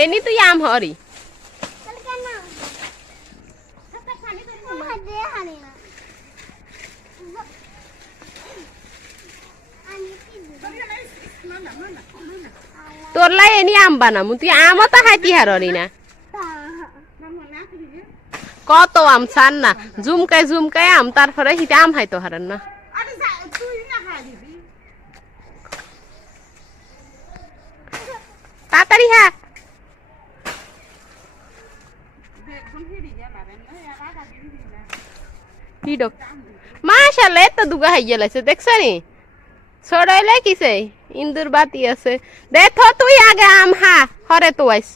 Any তুই আম হরি তোর লাই any আম বানামু তুই আমও তো খাইতি হারনি না। কত আম ছান না। জুমকাই জুমকাই আম তারপরে হিতে আম হাইতো হারান না। তাড়াতাড়ি হা একদম হেরি গেলা রে না এরা কাটি দিবি না কি ডক? মাশাল্লাহ, এত দুগা হাই গেলাছে দেখছ নি? ছড়াইলে কিসে ইন্দুর বাতি আছে। দেখো, তুই আগে আম হা হরে তো আইস।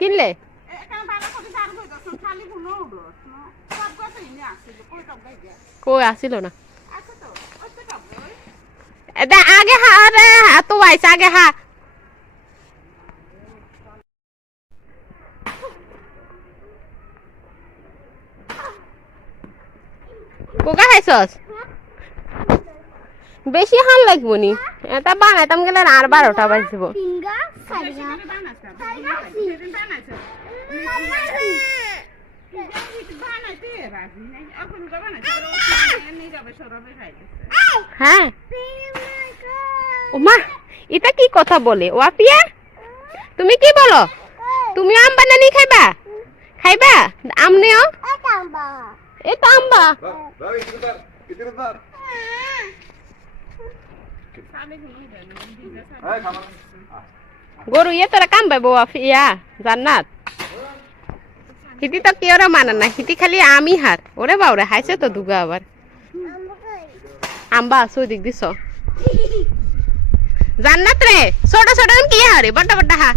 কিনলে? কই, আসিল না। আগে হা রে তো আইস, আগে হা কোকা খাইছস? বেশি হান লাগবো নি। এটা বানাইতাম গেলে আর বারোটা বাজব। হ্যাঁ। ওমা, এটা কি কথা বলে? ওয়াপিয়া? তুমি কি বলো? তুমি আম বানানি খাইবা? খাইবা? আম নিও। খালি কোনো দেয় না দিবে Eh, kamar. Ah, গরু ইয়ে তোরা কাম পাবো ওয়াফিয়া জান্নাত। হিতি তো কেউ মানা না হিতি খালি আমি হার ওরে বাউরে হাইছে তো দুগা আবার। আম্বা আসো দিক দিছ। জান্নাত রে ছোট ছোট কি হারে? বড় বড় হা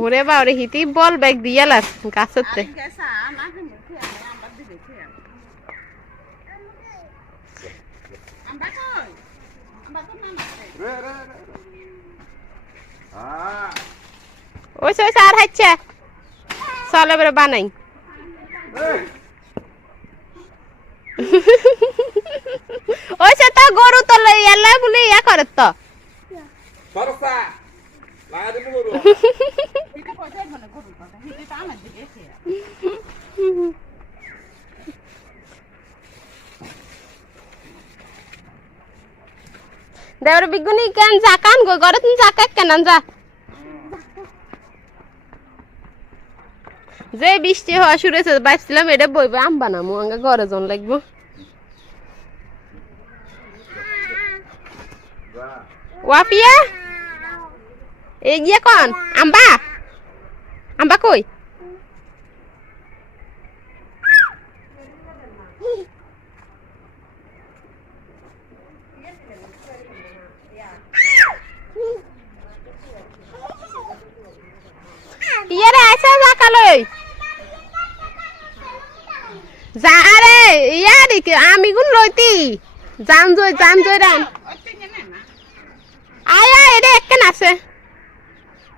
ওরে বাউরে হিতি বল ব্যাগ দিয়ালার গাছত. Ah, ওই ওই আর হাইছে চল এবারে বানাই। ওই সে তো গরু তো এলা বলে ইয়া করে তো। দেওয়ার বিগুনি কেন যা কান গো ঘরে তুমি যা কাক কেন যা। যে বৃষ্টি হওয়া শুরু হয়েছে বাইছিলাম এটা বইবে আম বানামু আঙ্গা ঘরে জন লাগবো। ওয়াপিয়া? এই গিয়ে কন আম্বা আম্বা কই ইয়ারে আইসা যা কালই যা আরে ইয়ারি আমি গুন লইতি জাম জয় জাম জয় রান ওই তিন না না আয়া এটা একখান আছে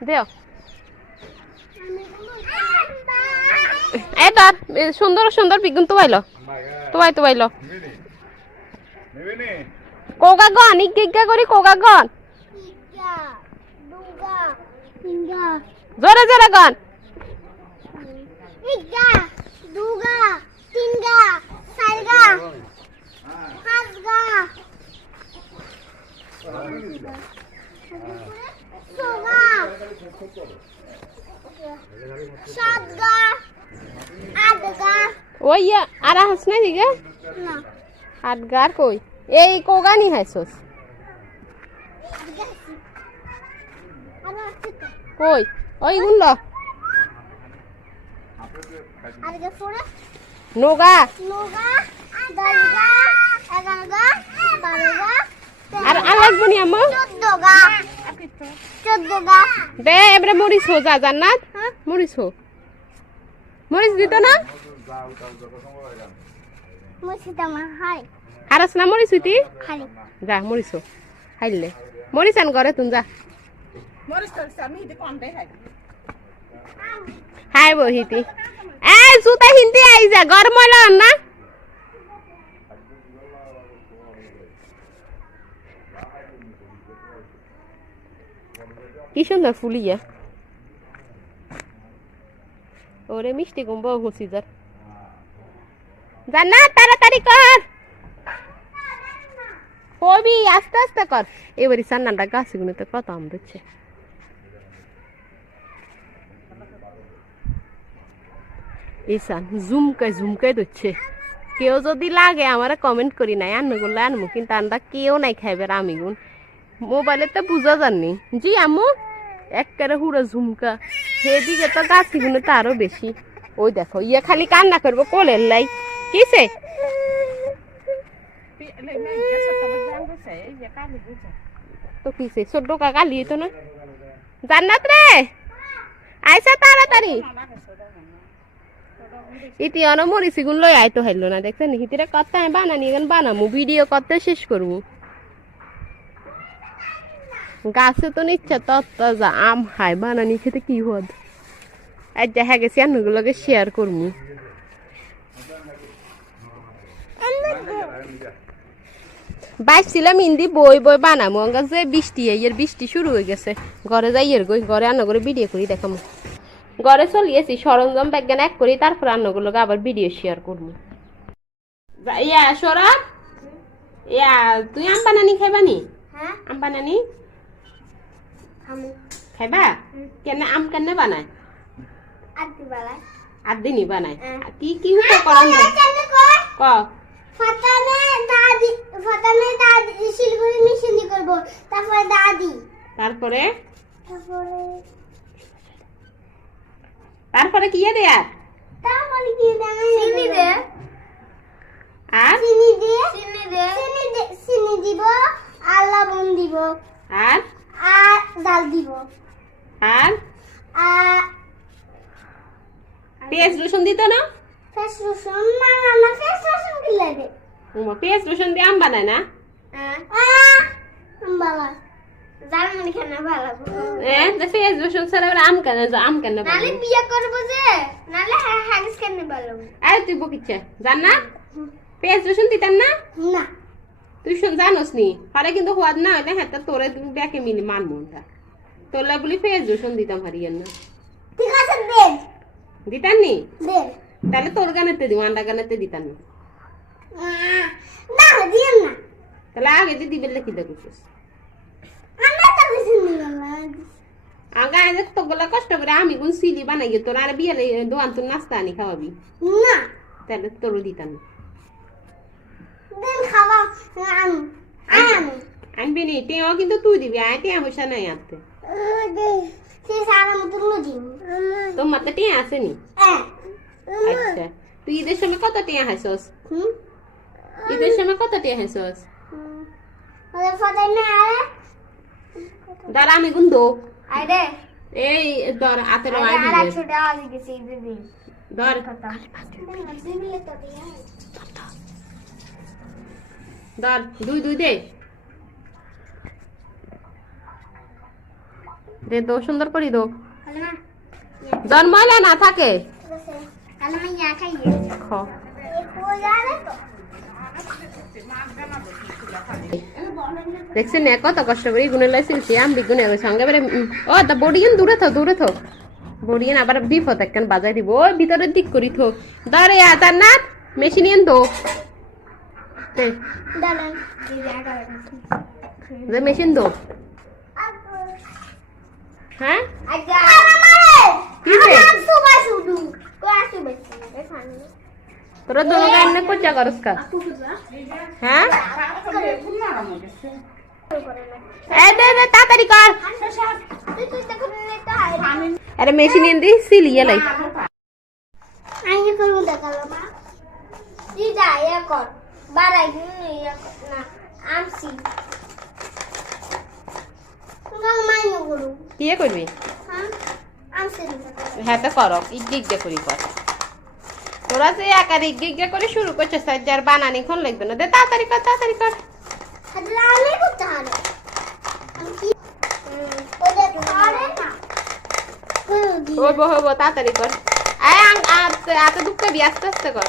দেও। সুন্দর সুন্দর বিগুন তো পাইলো। তো পাই তো পাইলো ini ইজ্ঞা করি কোকাগন জোরে জোরে গন। ওই নাই দিকে হাত গার কই? এই কোগা নি হাইছস কই? ওই গুন ল। নোগা আর আর লাগবো নি আম্মা? দে এবারে মরিচ হো যা জান্নাত। মরিচ হো। মরিচ দিত না? হারাস না মরিচ হইতি যা মরিচ। হো খাইলে মরিচ আন ঘরে তুমি যা। Morris high. বহিতি এ জুতা হিন্দি আই যা গরম হলো না। কি সুন্দর ফুলিয়া ওরে মিষ্টি কুম্ভ হুসি যার। জান্নাত, তাড়াতাড়ি কর। হবি আস্তে আস্তে কর। এবারে সান্নাটা গাছগুলোতে কত আম দিচ্ছে ইসান ঝুমকাই ঝুমকাই দিচ্ছে কেউ যদি লাগে, আমার কমেন্ট করি নাই। আনু গুলো আনমু কিন্তু আমরা কেউ নাই খাইবে আমি গুণ। মোবাইলে তো বুঝা জাননি জি, আম্মু? একেবারে হুড়ো ঝুমকা। সেদিকে তো গাছগুলো তো আরও বেশি। ওই দেখো ইয়ে খালি কান্না করব, কোলের লাই। কিসে তো কিসে ছোট কাকা লিয়ে তো না? জান্নাত রে! আইসা তাড়াতাড়ি। ইতি অন মরিসি গুণ লই আইতো হাইলো না, দেখছেন? হিতিরে কত আমি বানানি এখন বানামু, ভিডিও করতে শেষ করব। গাছে তো নিচ্ছে তত্ত যা আম খাই বানানি খেতে কি হদ? আর দেখা গেছে আন্নগুলোকে শেয়ার করব বাইছিলাম ইন্দি বই বই বানামু। অঙ্গা যে বৃষ্টি এর বৃষ্টি শুরু হয়ে গেছে। ঘরে যাই এর গই ঘরে আন্ন করে ভিডিও করি দেখামু। ঘরে চলিয়েছি সরঞ্জাম বিজ্ঞান এক করি তারপর আন্নগুলোকে আবার ভিডিও শেয়ার করব ইয়া সরব ইয়া তুই আম বানানি খাইবানি হ্যাঁ। আম বানানি? খাইবা? কেন আম কেন বানায়? আদি আর দিনই বানায়। হ্যাঁ। কি কি উপকরণ ক? ফাতানে দাদি ফাতানে দাদি শিলগুড়ি মিশিয়ে করব। তারপরে দাদি। তারপরে? তারপরে তারপরে কি দেয় আর? তারপরে কি দেয় চিনি দে। আর? চিনি দে। চিনি দে। চিনি দে চিনি দিব আর লবণ দিব। আর? আর ডাল দিব। আর? আর পেঁয়াজ রসুন দিত না? ফেস রসুন না। লাগে। উম, পেঁয়াজ রসুন দিয়ে আম বানায় না? তুই না? জানোস পরে কিন্তু হওয়ার না হ্যাঁ তোরে ব্যাকে মিলি তোলা বলি পেঁয়াজ রসুন দিতাম হারিয়েন না। ঠিক আছে দিতাম নি? তাহলে তোর গানেতে দিব আন্ডা গানেতে দিতাম। না তাহলে আগে যদি বেলে কি দেখছিস তো আগা যে তোগুলা কষ্ট করে আমি কোন সিলি বানাই তোর আর বিয়ে দোয়ান তোর নাস্তা আনি খাওয়াবি। না। তাহলে তোরও দিতাম। আনবি নি টেও কিন্তু তুই দিবি আয় টেয়া হইসা নাই আনতে তোর মাতে টেয়া আছে নি? আচ্ছা তুই ঈদের সময় কত টেয়া হাসস? হুম? ঈদের সময় কত টেয়া হাসস ধর আমি গুন দো আরে এই ধর দিদি ধর ধর দুই দুই দে দে দো সুন্দর করি দো জন ময়লা না থাকে খ দেখছেন কত কষ্ট করে গুনে লাইছি আমি বিগুনে সঙ্গে উম, ও তা বড়িয়েন দূরে থো দূরে থো বড়িয়েন আবার বিপদ একখান বাজাই দিব ওই ভিতরের দিক করি থো। ধরে আতার না মেশিন এন দো দে, মেশিন দো। হ্যাঁ? কি রে? তোরা দোনো গান কোচা করস কা? হ্যাঁ? এ দে দে তাড়াতাড়ি কর। আরে মেশিন এন দি সিলিয়ে লাই আমি করব দেখাল মা। ইয়া কর। বাড়াই দিন ইয়া না আমসি করবি? হ্যাঁ হ্যাঁ তো করো। ইগিগে করি কর। তোরা যে একার ইগিগে করে শুরু করছে সাজ্জার বানানি খন লাগবে না। দে তাড়াতাড়ি কর তাড়াতাড়ি কর। হবে হইব তাড়াতাড়ি কর। দুঃখে আস্তে আস্তে কর।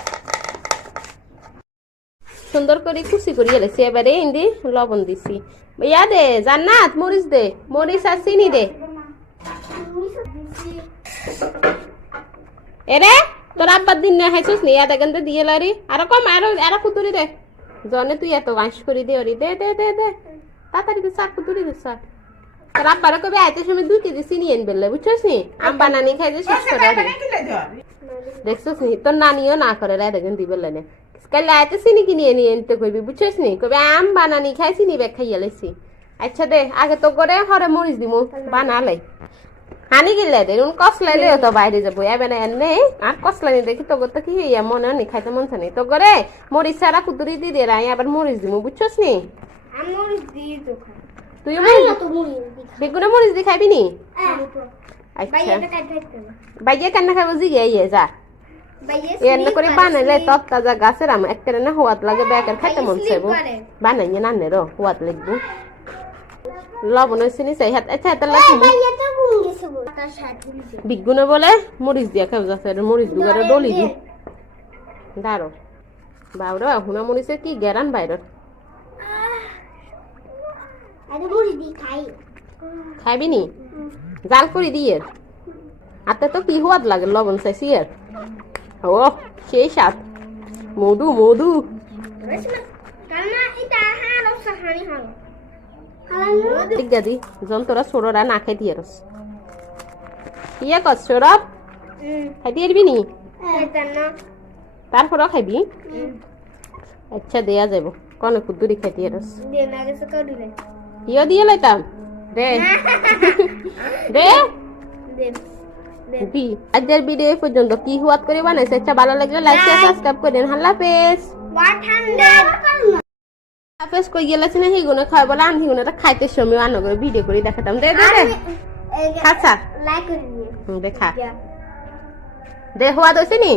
সুন্দর করে কুচি করি গেলেছি এবারে ইন্দি লবণ দিছি। ইয়া দে জান্নাত মরিচ দে মরিচ আর চিনি দে। এরে তোর আব্বার দিন না খাইছিস নি? ইয়াদ এখান দিয়ে লারি আরও কম আরও আরও কুতুরি দে। জনে তুই এত আঁশ করে দে ওরি। দে দে দে দে। তাড়াতাড়ি দে চার কুতুরি দে চার। তোর আব্বারে কবে আইতে সময় দুই কেজি চিনি এন বেললে বুঝছিস নি? আম বানানি খাইছে শেষ করে আগে। দেখছিস নি? তোর নানিও না করে রে দেখেন দিবে লেনে কাল আইতে চিনি কিনি এনি এনতে কইবি বুঝছিস নি? কবে আম বানানি খাই চিনি বেগ খাইয়া লাইছি। আচ্ছা দে আগে তো করে হরে মরিচ দিমু বানালাই হানি গিলে দে উন কসলাইলে তো বাইরে যাব এবে না এনে আর কসলানি দেখি তো তো কি হইয়া মনে নি খাইতে মন চানি তো করে মরিচ সারা কুতুরি দি দে রাই আবার মরিচ দিমু বুঝছস নি? আমি আমার দিয়ে তো খাই। তুই না তো মুড়ি বেগুনে মরিচ দি খাইবি নি? ভাই আচ্ছা। বাইয়ে কান্না খাব জিগে ইয়ে যা ভাই এনে করে বানাইলে তত তাজা গাছের আম একটা না হওয়াত লাগে বেকার খাইতে মন চাইব বানাই না নে রো হওয়াত লাগবো। লবণ চিনি চাই হাত আচ্ছা হাতে লাগবো গেছে বল তার মরিচ দিয়া খাব যাচ্ছে মরিচ দুগারে ডলি দি। দাঁড়ো। বাবরে হুনা মরিচের কি গেরান বাইরের? খাইবি নি? জাল করে দিয়ে আতে তো কি হওয়াত লাগে লবণ চাইছি আর ও সেই সাত মধু মধু। কারণ এটা হালো। সাহানি হালো হালো ঠিক গাদি যন্ত্ররা না খাই দিয়ে রস ইয়ে কর সৌরভ হুম খাই দিয়ে দিবি নি? তারপরও খাইবি? আচ্ছা দেয়া যাব। কনে কুদ্দুরি খাই দিয়ে রস দিয়ে না গেছে করিলে ইয়ে দিয়ে লাইতাম দে দে। দে দি আজকের ভিডিও পর্যন্ত কি হুয়াত করে বানাইছে আচ্ছা ভালো লাগলে লাইক শেয়ার সাবস্ক্রাইব করেন আল্লাহ হাফেজ 100 হাফেজ কই গেলেছে না হিগুনে খাই বলে আন হিগুনে খাইতে সময় আনো করে ভিডিও করে দেখাতাম। দে দে দে খাচ্ছা লাইক করে দিয়ে হুম, দে খা দে নি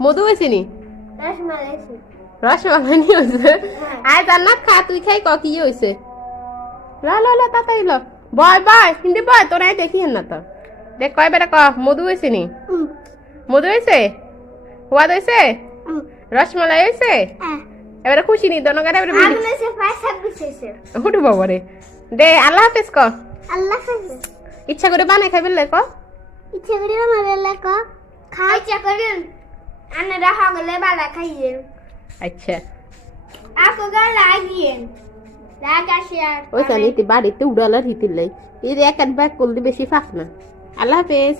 মধু হয়েছে নি রসমালাই নি হয়েছে আয় জান্নাত খা তুই খাই ক কি হয়েছে ল ল ল তাড়াতাড়ি ল বয় বয় হিন্দি বয় তোরাই দেখি না তো দেখ কয় বেটা ক মধু হয়েছে নি মধু হয়েছে হুয়াদ হয়েছে রসমালাই হয়েছে এবারে খুশি নি দনকারে এবারে পয়সা বাবারে দে আল্লাহ হাফেজ ক আল্লাহ হাফেজ। ইচ্ছা করে বানাই খাবে বেললে ইচ্ছা করে বানাবে আমার খা। খাই ইচ্ছা করে আনে রাখা গলে বালা খাইয়ে আচ্ছা। আকো গা লাগিয়ে লাগা শেয়ার ওই কানে বাড়িতে উড়ালার হিতির লাই এর এক ব্যাগ করলে বেশি ফাঁক না। আল্লাহ হাফেজ।